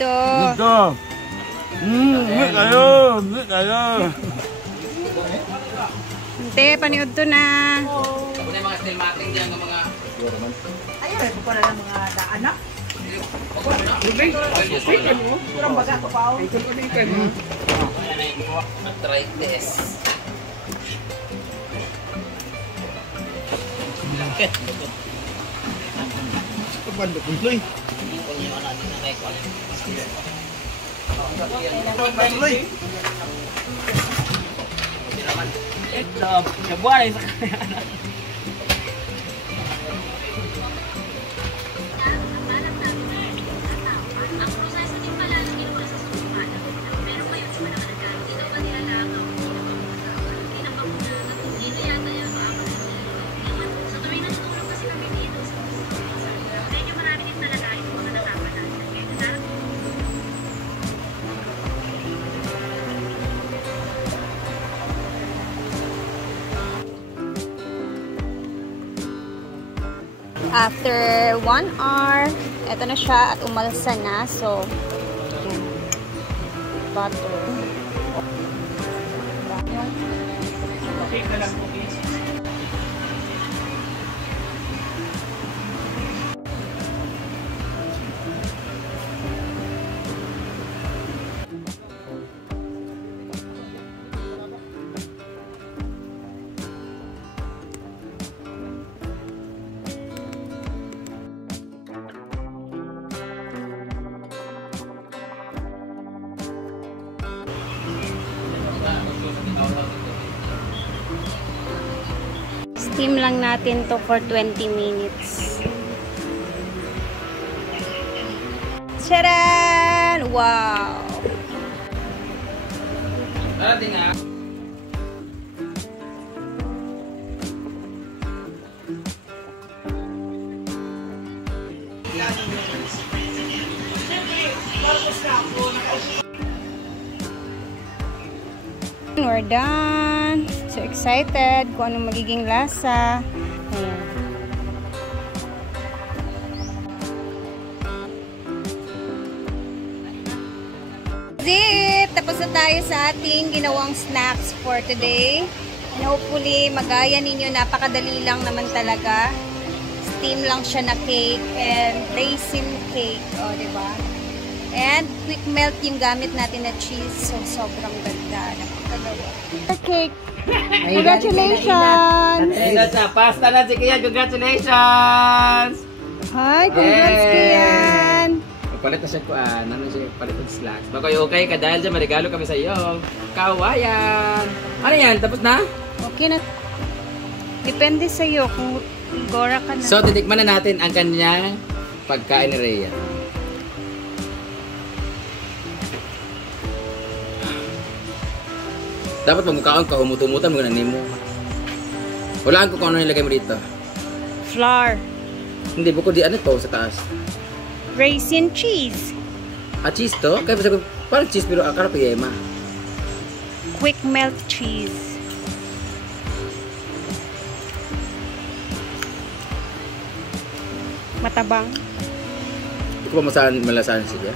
dito. Dito. Hindi kayo. Hindi kayo. Ante, paniod to na. Ako na yung mga steel matting dyan ng mga... Ayun, ito pala ng mga anak. Kurang baga ko pa ako. Arthritis. Langket. Ito ba ito kumploy? Nabuhay sa kanya. After 1 hour, eto na siya at umalsa na. So, yan. Butter. Steam lang natin to for 20 minutes. Charan! Wow! Darating nga. We're done. So excited kung anong magiging lasa. Ayan. That's it! Tapos na tayo sa ating ginawang snacks for today. And hopefully, magaya ninyo. Napakadali lang naman talaga. Steam lang siya na cake and raisin cake. O, diba? And quick melt yung gamit natin na cheese. So, sobrang ganda. Napakalawa. Cake! Congratulations! Pasta na si Kian! Congratulations! Hi! Congrats, Kian! Palit na siya ko, naman siya palit ng slacks. Baka okay ka dahil dyan, marigalo kami sa iyo. Kawayan! Ano yan? Tapos na? Okay na. Depende sa iyo kung gora ka na. So, titikman na natin ang kanyang pagkain ni Rhea. Dapat magmukhaan ka, humutumutan mo na nimo. Walaan ko kung ano nilagay mo dito. Flour. Hindi, bukod di ano to sa taas. Raisin cheese. Cheese to? Kaya sabi, parang cheese pero akala pa yema. Quick melt cheese. Matabang. Hindi ko pa malasahan siya.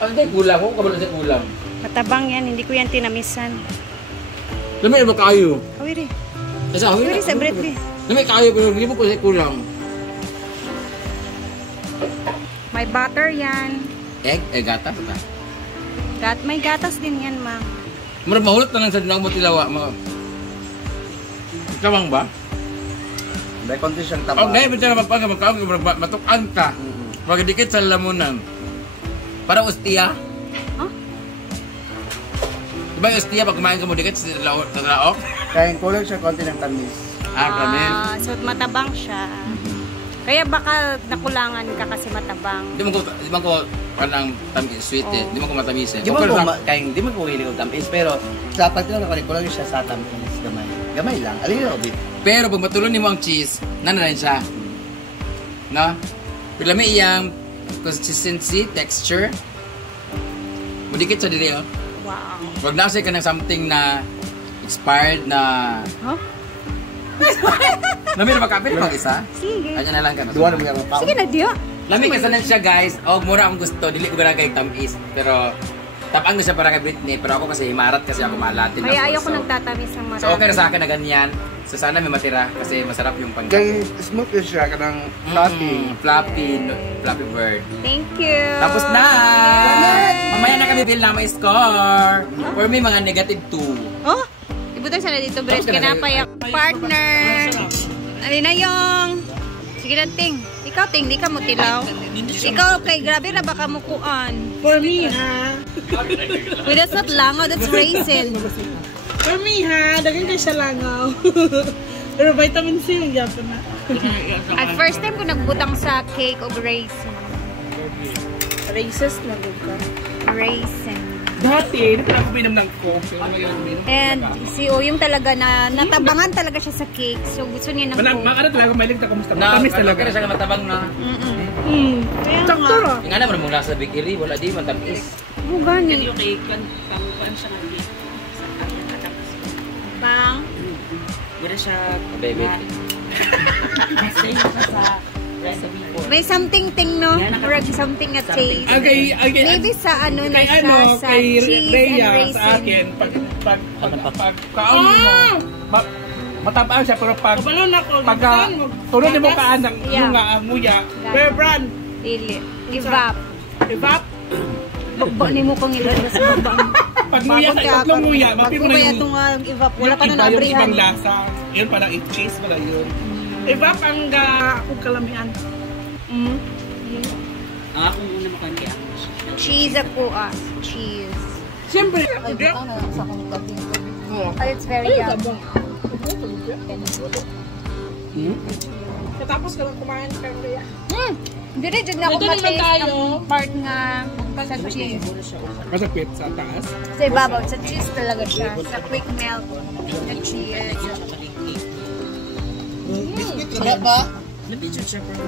Ano tayo kulang? Kung kabalo sa kulang. Matabang yan. Hindi ko yan tinamisan. Lamay ba kayo? Awiri. Asa awiri? Awiri sa bread bi. Lamay kayo pero hindi mo ko sa kulang. May butter yan. Egg? Gatas ba? May gatas din yan, ma'am. Marang mahulot na lang sa dinang mo tilawa. Kamang ba? May konti siyang taba. Okay, bicara magkaon matukan ka. Magdikit sa lamunan. Para ustiya. Huh? Diba yung ustiya pag kumain ka mo dikit sa laok? Kaya kulang siya konti ng tamis. Kamis. So matabang siya. Kaya baka nakulangan ka kasi matabang. Di mo ko parang tamis, sweet eh. Di mo ko matamis eh. Di mo ko hilig ng tamis, pero sa pagtila ko kulang siya sa tamis. Gamay lang. Alin yun, Obit? Pero pag matulon mo ang cheese, nananayin siya. No? Pero lami iyang consistency, texture. Mudikit sa diri, oh. Wow. Wag na ka ng something na expired na... Huh? Lami na makapit mag-isa? Sige. Kanya na lang ka. Duwa na mga tao. Sige na, Dio. Lami kasanan siya guys. O, mura akong gusto. Dili ko gala kay tamis. Pero, tapang ko siya para kay Britney. Pero ako kasi himarat kasi ako malatin. Kaya ako. ayaw ko nagtatamis ng marami. So, okay na sa akin na ganyan. So, sana may matira. Kasi masarap yung pang... Kaya smooth na siya, kanang fluffy. Fluffy bird. Thank you. Tapos na! Mamaya na kami bill na may score. For me, mga negative 2. Oh, ibutan siya na dito, Bres. Tapos ka na Kinapayak. Partner. Alin na yung... Sige na, Ting. Ikaw, Ting, di ka mo tilaw. Ikaw, kay grabe na baka mukuan. For me, ha? Wait, that's not langaw, that's raisin. For me, ha? Dagan kayo sa langaw. Pero vitamin C yung yapon na. At first time ko nagbutang sa cake of raisin. Racist na ka. Raisin. Dati, hindi ko na kuminom ng coffee. And si Oyong talaga na natabangan talaga siya sa cake. So gusto niya ng coke. Makara talaga, mahilig na kumusta. Na, Matamis ano, talaga. kaya siya matabang na. Sakto ra. Yung nga naman mong nasa bakery, wala di man tamis. Gani. Okay, kan siya nga di. Pang. Hindi siya. Baby. May something ting no? Murag something at taste. Okay, Maybe sa ano na kay siya, sa kay cheese and Rhea raisin. sa akin, pag kaon mo, matabaan siya, pero pag tulad mo kaan ng yung nguya, where brand? Dili. Evap. Evap? Bukbo ni mo kong ilabas sa baba. Pag nguya ka, tatlong nguya, mapim na Kaya yung itong evap. Wala pa na yung nabrihan. ibang lasa. Yun pala, cheese pala yun. Evap ang akong kalamian. Ako muna makanti ako. Cheese ako Cheese. Siyempre, But it's very yummy. katapos ka lang kumain kay Rhea. Dili dyan na ako Ito naman mataste tayo. ng part nga sa cheese. Masapit sa taas. Sa ibabaw, sa cheese talaga siya. Sa quick melt na cheese. Nabidyo siya pero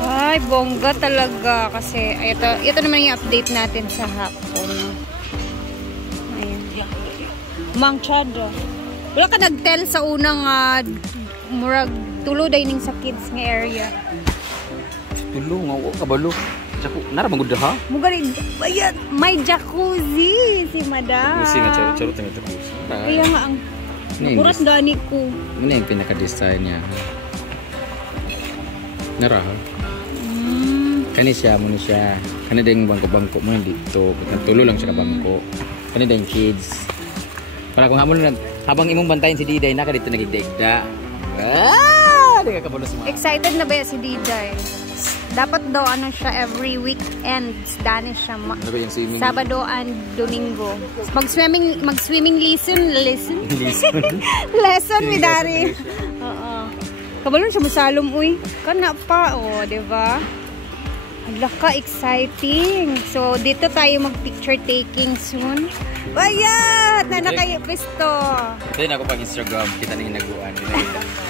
Ay, bongga talaga. Kasi, ito naman yung update natin sa hapon. Ayan. Mang Chado. Wala ka nag-tell sa unang murag tulo dining sa kids nga area. Tulong ako, kabalo. Naramang gud ha? Mugarin, bayat, may jacuzzi si Madam. Kasi nga charot-charot ang jacuzzi. Kaya nga ang kurat gani ko. Ano yung pinaka-design niya? Nara ha? Kani siya, muna siya. Kani din bangko-bangko mo dito. Nagtulo lang siya ka bangko. Kani din kids. Para kung hamon lang, habang imong bantayan si Diday, naka dito nagigdegda. Di ka kabalos mo. Excited na ba yan si Diday? Dapat daw ano siya every weekend. Dani siya. Ano ba yung swimming? Sabado and Domingo. Mag-swimming lesson. Lesson mi Dari. Oo. Kabalon siya masalom uy. Kana pa di ba? Laka exciting. So dito tayo mag-picture taking soon. Bayat na nakayo pisto. Ito yun ako pag Instagram, kita na hinaguan.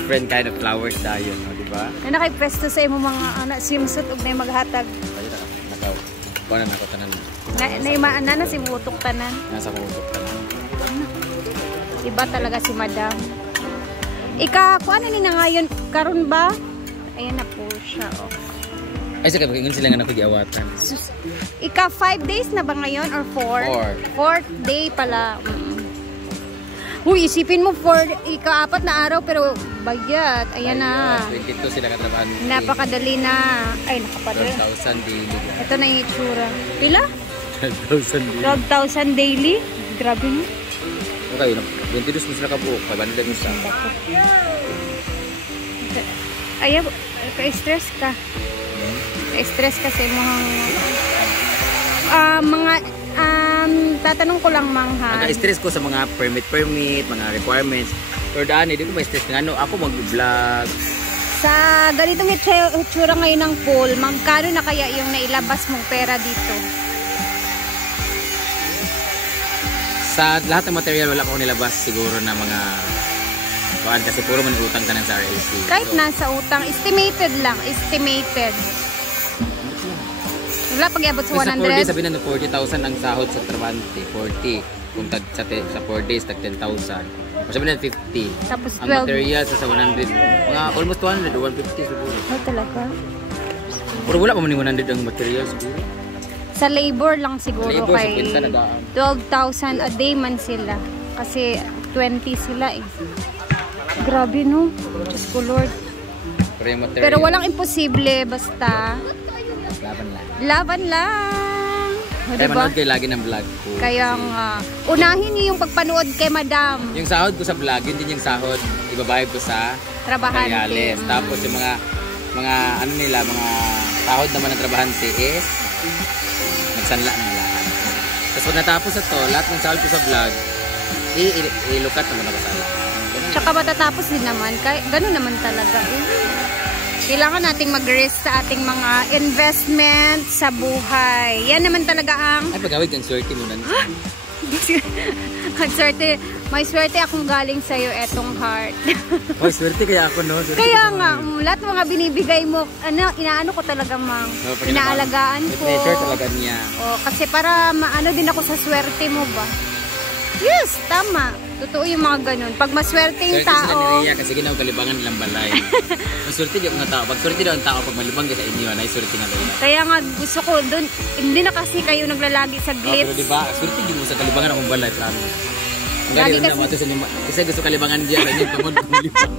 Different kind of flowers tayo, no, di ba? Na nakay-pesto sa imo mga swimsuit ug nay maghatag. Tayo nakaw. Kuha na ako tanan. Na si mutok tanan. Nasa kutok tanan. Iba talaga si Madam. Kuha na ni na ngayon karon ba? Ayan na po siya. Oh. Ay, sige, pag-ingon sila nga nakigiawatan. 5 days na ba ngayon or 4? 4th day pala. Uy, isipin mo ika-4 na araw pero bayat. Ayan na. 22 sila katrabahan. Napakadali na. Ay, nakapadali. 12,000 daily. Ito na yung itsura. Pila? 12,000 daily. 12,000 daily? Grabe na. Okay, 22 mo sila kabuok. 500 mo sa. Ayaw, ka-stress ka. Stress kasi mga tatanong ko lang mangha. Naka-stress ko sa mga permit, mga requirements. Pero daan, hindi ko ma-stress nga. No, ako mag-vlog. Sa ganitong itsura ngayon ng pool, magkano na kaya yung nailabas mong pera dito? Sa lahat ng material, wala ko nilabas siguro na mga kuan kasi puro man utang ka ng sa RLC. Kahit nasa utang, estimated lang, estimated. Wala pag-iabot sa Kung sa 4 days, 100. sabi na 40,000 ang sahod sa trabante. 40. Kung sa 4 days, tag 10,000. O sabi na 50. Tapos Ang 12. materials sa 100. Mga almost 200 o 150 siguro. Ay, talaga? Pero wala pa man yung 100 ang materials siguro. Sa labor lang siguro Labor, sa kay kwenta na daan. 12,000 a day man sila. Kasi 20 sila eh. Grabe no? Diyos ko Lord. Pero yung materials. Pero walang imposible basta Laban lang. laban lang. O, Kaya diba? manood kayo lagi ng vlog ko. Kaya nga, unahin niyo yung pagpanood kay Madam. Yung sahod ko sa vlog, yun din yung sahod. Ibabayad ko sa Trabahante. Reales. Tapos yung mga ano nila, mga sahod naman ng trabahante is nagsanla ng lahat. Tapos pag natapos na to, lahat ng sahod ko sa vlog, ilukat naman ako sa lahat. Tsaka matatapos din naman. Ganun naman talaga eh. Kailangan nating mag-risk sa ating mga investment sa buhay. Yan naman talaga ang Ay, pag-awig kang swerte mo na. ang swerte. May swerte akong galing sa'yo etong heart. Oh, swerte kaya ako, no? Swerte Kaya ko nga, naman. lahat ng mga binibigay mo, inaano ko talaga, Mang. No, pag Inaalagaan ko. Nature talaga niya. Oh, kasi para maano din ako sa swerte mo ba? Yes, tama. Totoo yung mga ganun. Pag maswerte yung Swerte sila tao, ni Rhea kasi ginaw kalibangan nilang balay. Ang swerte di ako nga tao. Pag swerte daw ang tao, pag malibang ka sa inyo, ay swerte nga kayo. kaya nga gusto ko doon, hindi na kasi kayo naglalagi sa Oh, pero glitz. diba, swerte di mo sa kalibangan akong balay, promise. Ang Lagi galing na kasi- mato sa lima. Kasi gusto kalibangan diyan, ganyan tungod kung malibang.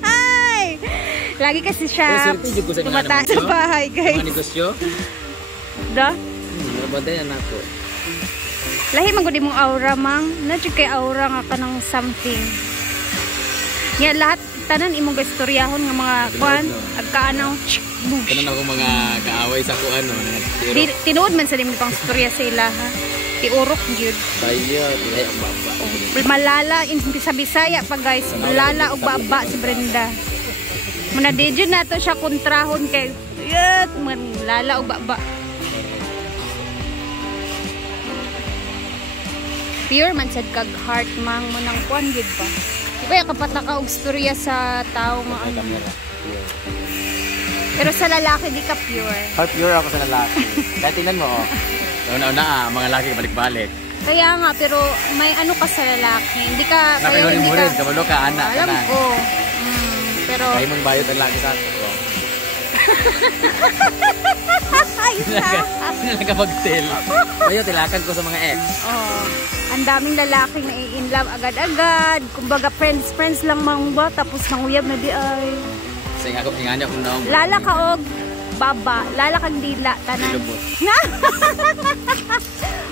Ay! Lagi kasi Pero siya swerte di ko sa mga tumataas sa bahay, Mga guys. negosyo. Da? Nabantayan ako. Lahi man gud imong aura, Mang. Nadyo kay aura nga ka ng something. Ya lahat tanan imong gastoryahon nga mga kwan, agkaanaw. Kanan ako mga kaaway sa kuan, no? Tinuod man sa nimo pang storya sa ila ha. Tiurok gyud. Bayad, ay ang baba. Malala in sa Bisaya pa guys. Malala og baba si Brenda. Muna dijud nato siya kontrahon kay yet man lala og baba. Pure man sad kag heart Mang mo nang kwan gyud ba. Diba kapata ka og storya sa tao nga ano. Pero sa lalaki di ka pure. How pure ako sa lalaki. Kaya tingnan mo, oh. Una-una, mga lalaki balik-balik. Kaya nga pero may ano ka sa lalaki. Hindi ka kaya hindi Nakagawin mo rin, ka. kabalo ka, anak ka Alam na. ko. Pero Kaya mong bayot ang lagi sa ato. ayos na. Nagkapag-tell. Bayot, tilakan ko sa mga ex. Oh, ang daming lalaking na-in love agad-agad. Kumbaga friends lang mang ba tapos nanguyab na di ay. Kasi nga, inganya akong naong. Lala ka og baba, lala kang dila tanan. Lubot.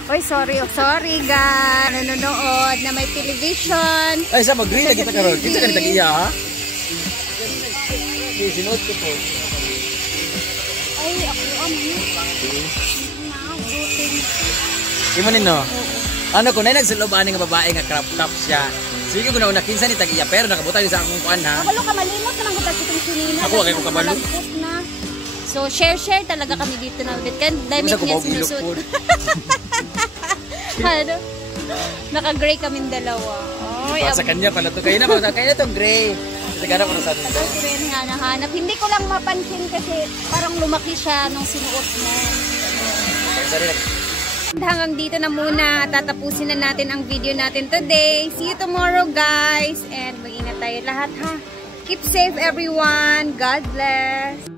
Oy, sorry guys. Nanonood na may television. Ay, sa mag-green na kita karon. Kita ka nitag-iya, ha? Sinuot ko po. Ay, ako buting. Imo nino. Ano ko, na nagsulob-ani nga babae nga crop top siya. Sige ko na una, kinsa ni tag-iya, pero nakabutang sa akong kuan, ha? Kabalo ka malimot ka lang kita kitong sinina. Ako, wag ko kabalo. Malagkot na. So, share talaga kami dito na ulit. Kan, dami Isa ko niya ba ilok po? sinusot. Ano? Naka-gray kaming dalawa. Oy, Sa kanya pala to. Kaya na ba? Kaya na to gray. Kasi gana ko na sa tagal ko rin nga nahanap. Hindi ko lang mapansin kasi parang lumaki siya nung sinuot mo. Hanggang dito na muna. Tatapusin na natin ang video natin today. See you tomorrow, guys. And mag-ingat tayo lahat, ha? Keep safe, everyone. God bless.